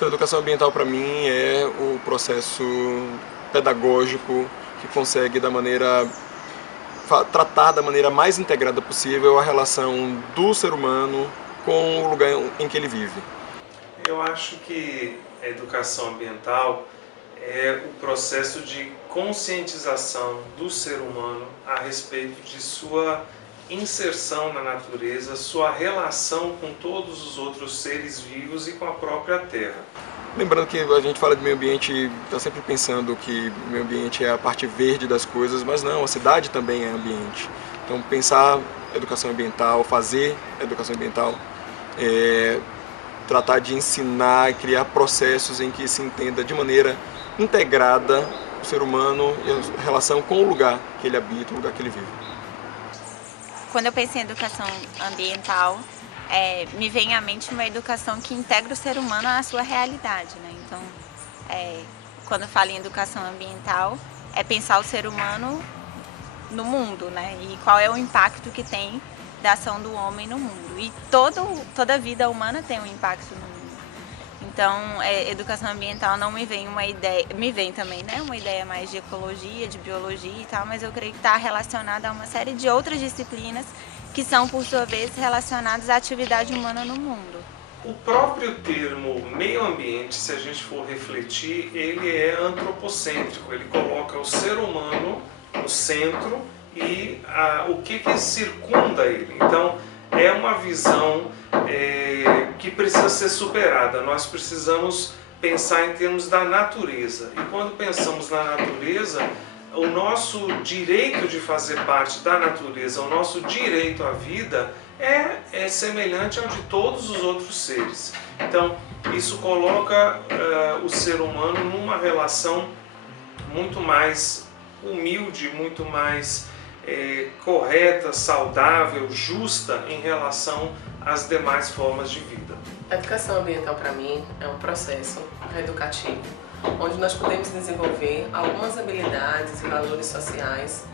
Então, a educação ambiental para mim é o processo pedagógico que consegue tratar da maneira mais integrada possível a relação do ser humano com o lugar em que ele vive. Eu acho que a educação ambiental é o processo de conscientização do ser humano a respeito de sua inserção na natureza, sua relação com todos os outros seres vivos e com a própria Terra. Lembrando que a gente fala de meio ambiente, está sempre pensando que meio ambiente é a parte verde das coisas, mas não, a cidade também é ambiente. Então pensar educação ambiental, fazer educação ambiental, tratar de ensinar e criar processos em que se entenda de maneira integrada o ser humano e a relação com o lugar que ele habita, o lugar que ele vive. Quando eu penso em educação ambiental, me vem à mente uma educação que integra o ser humano à sua realidade, né? Então, quando eu falo em educação ambiental, é pensar o ser humano no mundo, né? E qual é o impacto que tem da ação do homem no mundo. E toda a vida humana tem um impacto no mundo. Então, educação ambiental não me vem uma ideia, me vem também, né, uma ideia mais de ecologia, de biologia e tal, mas eu creio que está relacionada a uma série de outras disciplinas que são, por sua vez, relacionadas à atividade humana no mundo. O próprio termo meio ambiente, se a gente for refletir, ele é antropocêntrico, ele coloca o ser humano no centro e o que circunda ele. Então, é uma visão que precisa ser superada. Nós precisamos pensar em termos da natureza. E quando pensamos na natureza, o nosso direito de fazer parte da natureza, o nosso direito à vida é semelhante ao de todos os outros seres. Então, isso coloca o ser humano numa relação muito mais humilde, muito mais correta, saudável, justa em relação às demais formas de vida. A educação ambiental, para mim, é um processo educativo, onde nós podemos desenvolver algumas habilidades e valores sociais,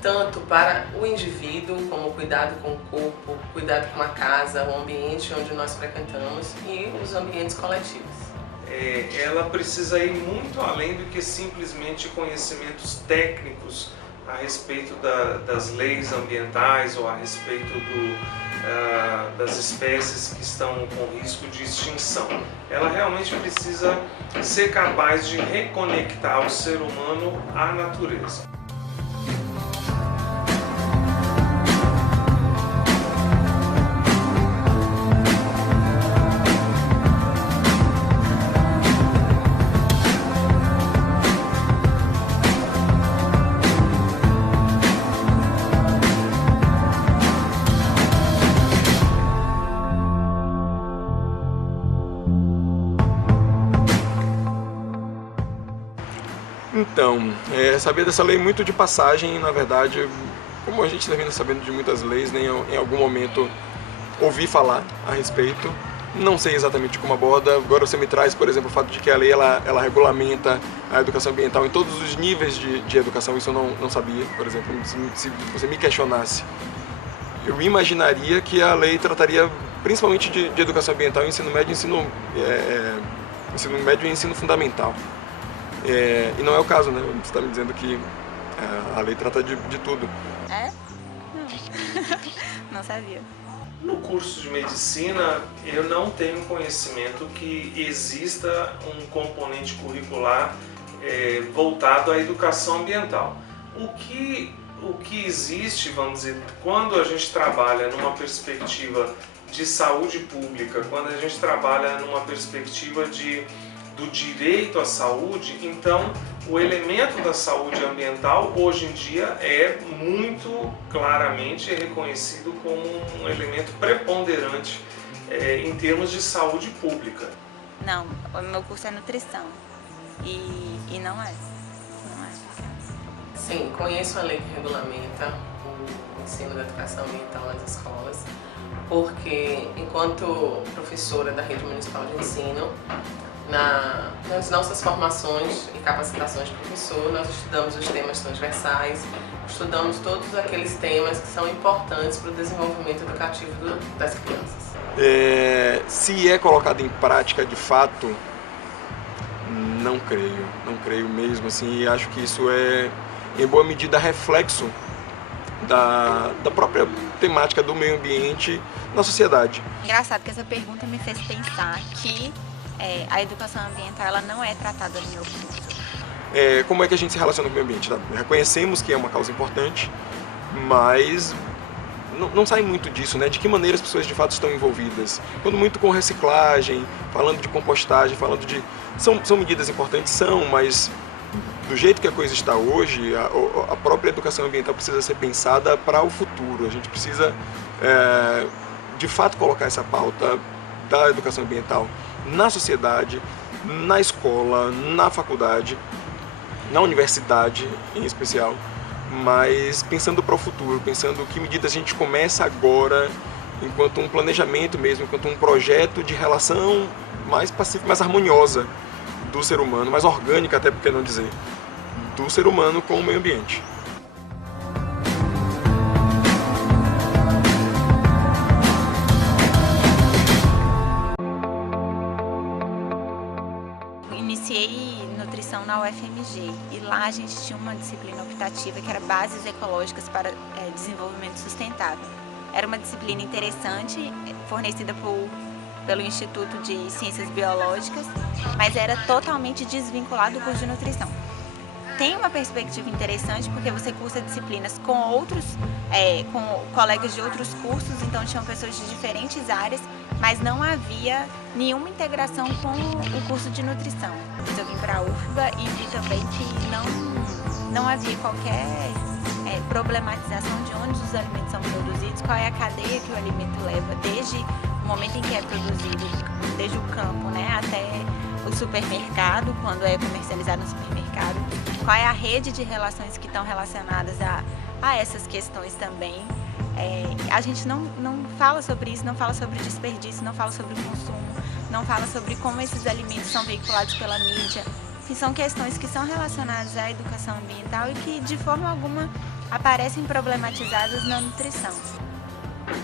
tanto para o indivíduo, como cuidado com o corpo, cuidado com a casa, o ambiente onde nós frequentamos e os ambientes coletivos. Ela precisa ir muito além do que simplesmente conhecimentos técnicos a respeito das leis ambientais ou a respeito das espécies que estão com risco de extinção. Ela realmente precisa ser capaz de reconectar o ser humano à natureza. Então, saber dessa lei muito de passagem, na verdade, como a gente termina sabendo de muitas leis, né, em algum momento ouvi falar a respeito, não sei exatamente como aborda. Agora você me traz, por exemplo, o fato de que a lei ela regulamenta a educação ambiental em todos os níveis de educação, isso eu não sabia. Por exemplo, se você me questionasse, eu imaginaria que a lei trataria principalmente de educação ambiental em ensino médio, ensino médio e ensino fundamental. E não é o caso, né? Você está me dizendo que a lei trata de tudo. É? Não sabia. No curso de medicina, eu não tenho conhecimento que exista um componente curricular voltado à educação ambiental. O que existe, vamos dizer, quando a gente trabalha numa perspectiva de saúde pública, quando a gente trabalha numa perspectiva do direito à saúde, então o elemento da saúde ambiental hoje em dia é muito claramente reconhecido como um elemento preponderante em termos de saúde pública. Não, o meu curso é nutrição e não é. Sim, conheço a lei que regulamenta o ensino da educação ambiental nas escolas, porque enquanto professora da Rede Municipal de Ensino, nas nossas formações e capacitações de professor, nós estudamos os temas transversais, estudamos todos aqueles temas que são importantes para o desenvolvimento educativo das crianças. Se é colocado em prática de fato, não creio mesmo, assim, e acho que isso é, em boa medida, reflexo da própria temática do meio ambiente na sociedade. Engraçado que essa pergunta me fez pensar que a educação ambiental ela não é tratada no meu curso. Como é que a gente se relaciona com o meio ambiente? Tá? Reconhecemos que é uma causa importante, mas não sai muito disso, né? De que maneira as pessoas de fato estão envolvidas. Quando muito com reciclagem, falando de compostagem, falando de... São medidas importantes, mas do jeito que a coisa está hoje, a própria educação ambiental precisa ser pensada para o futuro. A gente precisa, de fato, colocar essa pauta da educação ambiental na sociedade, na escola, na faculdade, na universidade em especial, mas pensando para o futuro, pensando que medidas a gente começa agora, enquanto um planejamento mesmo, enquanto um projeto de relação mais pacífica, mais harmoniosa do ser humano, mais orgânica até, por que não dizer, do ser humano com o meio ambiente. Iniciei nutrição na UFMG e lá a gente tinha uma disciplina optativa que era Bases Ecológicas para Desenvolvimento Sustentável. Era uma disciplina interessante, fornecida pelo Instituto de Ciências Biológicas, mas era totalmente desvinculado do curso de nutrição. Tem uma perspectiva interessante porque você cursa disciplinas com com colegas de outros cursos, então tinham pessoas de diferentes áreas, mas não havia nenhuma integração com o curso de nutrição. Eu vim para a UFBA e vi também que não havia qualquer problematização de onde os alimentos são produzidos, qual é a cadeia que o alimento leva, desde o momento em que é produzido, desde o campo, né, até o supermercado, quando é comercializado no supermercado, qual é a rede de relações que estão relacionadas a essas questões também. A gente não fala sobre isso, não fala sobre desperdício, não fala sobre consumo, não fala sobre como esses alimentos são veiculados pela mídia, que são questões que são relacionadas à educação ambiental e que de forma alguma aparecem problematizadas na nutrição.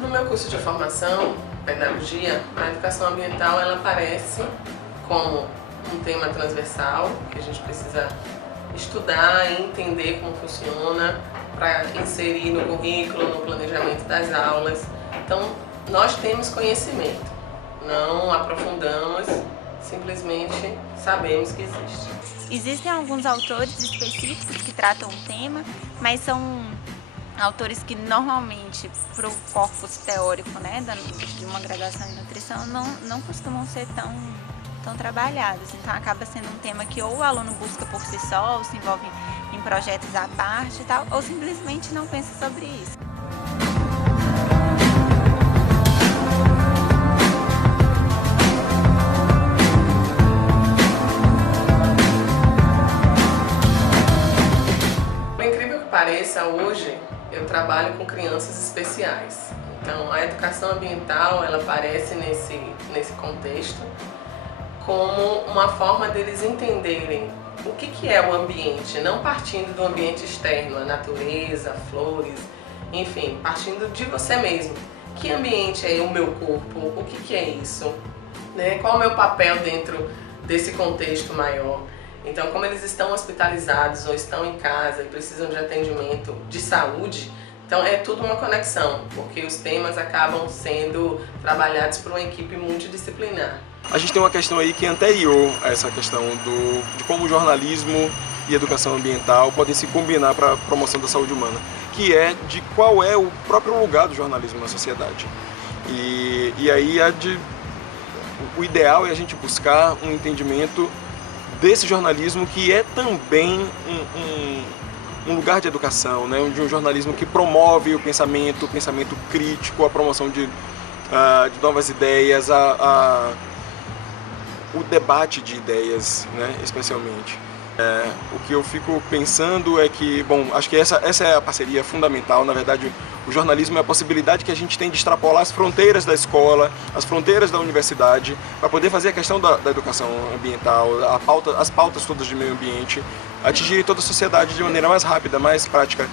No meu curso de formação, pedagogia, a educação ambiental ela aparece como um tema transversal que a gente precisa estudar e entender como funciona para inserir no currículo, no planejamento das aulas. Então, nós temos conhecimento, não aprofundamos, simplesmente sabemos que existe. Existem alguns autores específicos que tratam o tema, mas são autores que normalmente, para o corpus teórico, né, de uma graduação em nutrição, não costumam ser tão trabalhados. Então acaba sendo um tema que ou o aluno busca por si só, ou se envolve em projetos à parte e tal, ou simplesmente não pensa sobre isso. Por incrível que pareça, hoje eu trabalho com crianças especiais. Então a educação ambiental ela aparece nesse contexto como uma forma deles entenderem o que é o ambiente, não partindo do ambiente externo, a natureza, flores, enfim, partindo de você mesmo. Que ambiente é o meu corpo? O que é isso? Né? Qual é o meu papel dentro desse contexto maior? Então, como eles estão hospitalizados ou estão em casa e precisam de atendimento de saúde, então é tudo uma conexão, porque os temas acabam sendo trabalhados por uma equipe multidisciplinar. A gente tem uma questão aí que é anterior a essa questão de como o jornalismo e educação ambiental podem se combinar para a promoção da saúde humana, que é de qual é o próprio lugar do jornalismo na sociedade. E aí o ideal é a gente buscar um entendimento desse jornalismo que é também um lugar de educação, né? De um jornalismo que promove o pensamento crítico, a promoção de novas ideias, o debate de ideias, né? Especialmente. O que eu fico pensando é que, bom, acho que essa é a parceria fundamental. Na verdade, o jornalismo é a possibilidade que a gente tem de extrapolar as fronteiras da escola, as fronteiras da universidade, para poder fazer a questão da educação ambiental, as pautas todas de meio ambiente, atingir toda a sociedade de maneira mais rápida, mais prática.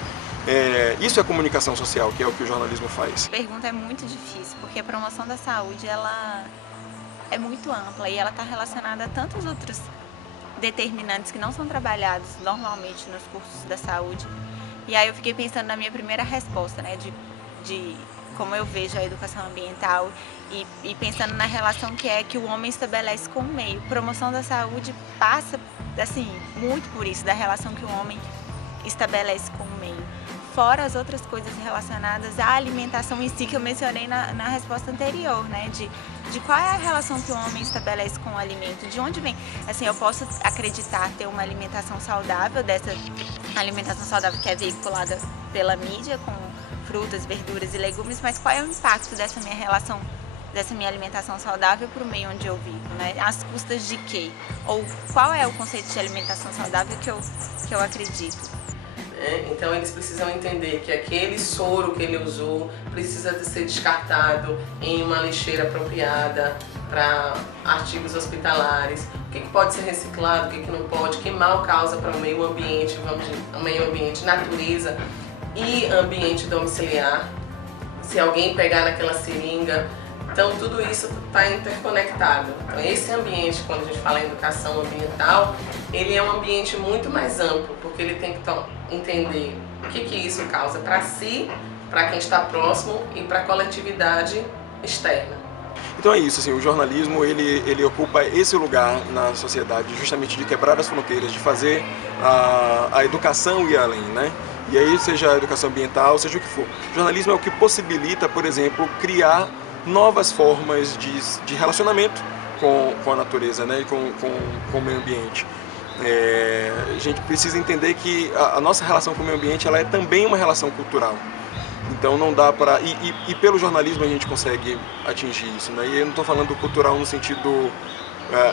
Isso é comunicação social, que é o que o jornalismo faz. A pergunta é muito difícil, porque a promoção da saúde ela é muito ampla e ela está relacionada a tantos outros determinantes que não são trabalhados normalmente nos cursos da saúde. E aí eu fiquei pensando na minha primeira resposta, né, de como eu vejo a educação ambiental e pensando na relação que o homem estabelece com o meio. Promoção da saúde passa, assim, muito por isso, da relação que o homem estabelece com o meio. Fora as outras coisas relacionadas à alimentação em si, que eu mencionei na resposta anterior, né? De qual é a relação que o homem estabelece com o alimento, de onde vem. Assim, eu posso acreditar ter uma alimentação saudável, dessa alimentação saudável que é veiculada pela mídia, com frutas, verduras e legumes, mas qual é o impacto dessa minha relação, dessa minha alimentação saudável para o meio onde eu vivo, né? Às custas de quê? Ou qual é o conceito de alimentação saudável que eu acredito? Então eles precisam entender que aquele soro que ele usou precisa ser descartado em uma lixeira apropriada para artigos hospitalares, o que pode ser reciclado, o que não pode, que mal causa para o meio ambiente, vamos dizer, o meio ambiente, natureza e ambiente domiciliar, se alguém pegar naquela seringa. Então tudo isso está interconectado. Então esse ambiente, quando a gente fala em educação ambiental, ele é um ambiente muito mais amplo, porque ele tem que entender o que isso causa para si, para quem está próximo e para a coletividade externa. Então é isso, assim, o jornalismo ele ocupa esse lugar na sociedade, justamente de quebrar as fronteiras, de fazer a educação ir além, né? E aí, seja a educação ambiental, seja o que for. O jornalismo é o que possibilita, por exemplo, criar novas formas de relacionamento com a natureza, né? com o meio ambiente. A gente precisa entender que a nossa relação com o meio ambiente ela é também uma relação cultural. Então não dá para... E pelo jornalismo a gente consegue atingir isso, né? E eu não estou falando cultural no sentido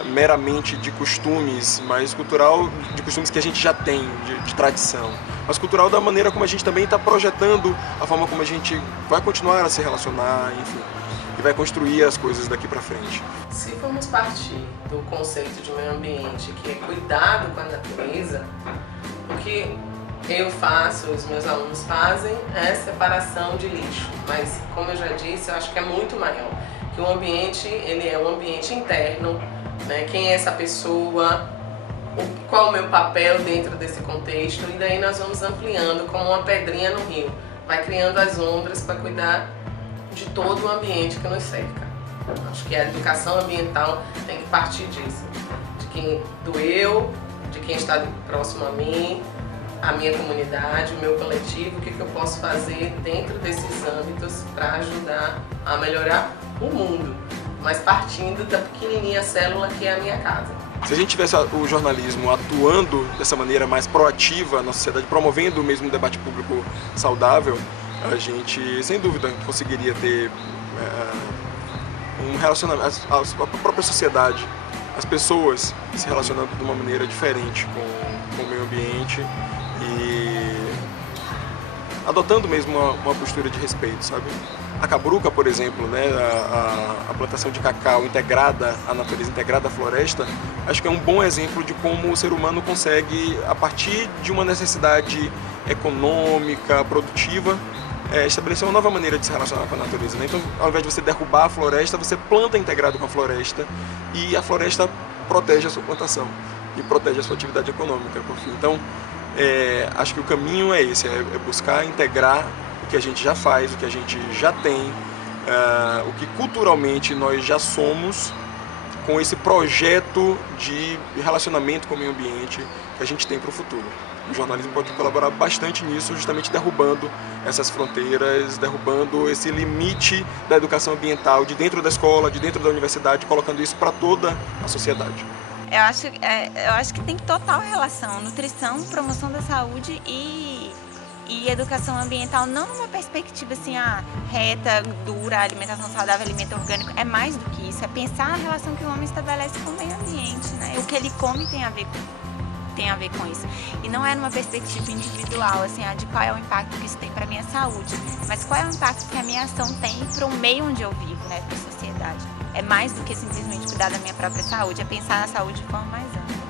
meramente de costumes, mas cultural de costumes que a gente já tem, de tradição. Mas cultural da maneira como a gente também está projetando a forma como a gente vai continuar a se relacionar, enfim, e vai construir as coisas daqui para frente. Se formos partir do conceito de meio ambiente, que é cuidado com a natureza, o que eu faço, os meus alunos fazem, é separação de lixo. Mas, como eu já disse, eu acho que é muito maior. Que o ambiente, ele é um ambiente interno, né? Quem é essa pessoa, qual é o meu papel dentro desse contexto, e daí nós vamos ampliando como uma pedrinha no rio. Vai criando as ondas para cuidar de todo o ambiente que nos cerca. Acho que a educação ambiental tem que partir disso. Do eu, de quem está próximo a mim, a minha comunidade, o meu coletivo, o que eu posso fazer dentro desses âmbitos para ajudar a melhorar o mundo, mas partindo da pequenininha célula que é a minha casa. Se a gente tivesse o jornalismo atuando dessa maneira mais proativa na sociedade, promovendo mesmo um debate público saudável, a gente, sem dúvida, conseguiria ter um relacionamento, a própria sociedade, as pessoas se relacionando de uma maneira diferente com o meio ambiente e adotando mesmo uma postura de respeito, sabe? A Cabruca, por exemplo, né, a plantação de cacau integrada à natureza, integrada à floresta, acho que é um bom exemplo de como o ser humano consegue, a partir de uma necessidade econômica, produtiva, estabelecer uma nova maneira de se relacionar com a natureza, né? Então, ao invés de você derrubar a floresta, você planta integrado com a floresta e a floresta protege a sua plantação e protege a sua atividade econômica, por fim. Então, acho que o caminho é esse, é buscar integrar o que a gente já faz, o que a gente já tem, o que culturalmente nós já somos, com esse projeto de relacionamento com o meio ambiente que a gente tem para o futuro. O jornalismo pode colaborar bastante nisso, justamente derrubando essas fronteiras, derrubando esse limite da educação ambiental de dentro da escola, de dentro da universidade, colocando isso para toda a sociedade. Eu acho que tem total relação, nutrição, promoção da saúde e educação ambiental, não numa perspectiva assim, reta, dura, alimentação saudável, alimento orgânico, é mais do que isso, é pensar a relação que o homem estabelece com o meio ambiente, né? O que ele come tem a ver com isso. E não é numa perspectiva individual, assim, de qual é o impacto que isso tem para a minha saúde, mas qual é o impacto que a minha ação tem para o meio onde eu vivo, né, para a sociedade. É mais do que simplesmente cuidar da minha própria saúde, é pensar na saúde de forma mais ampla.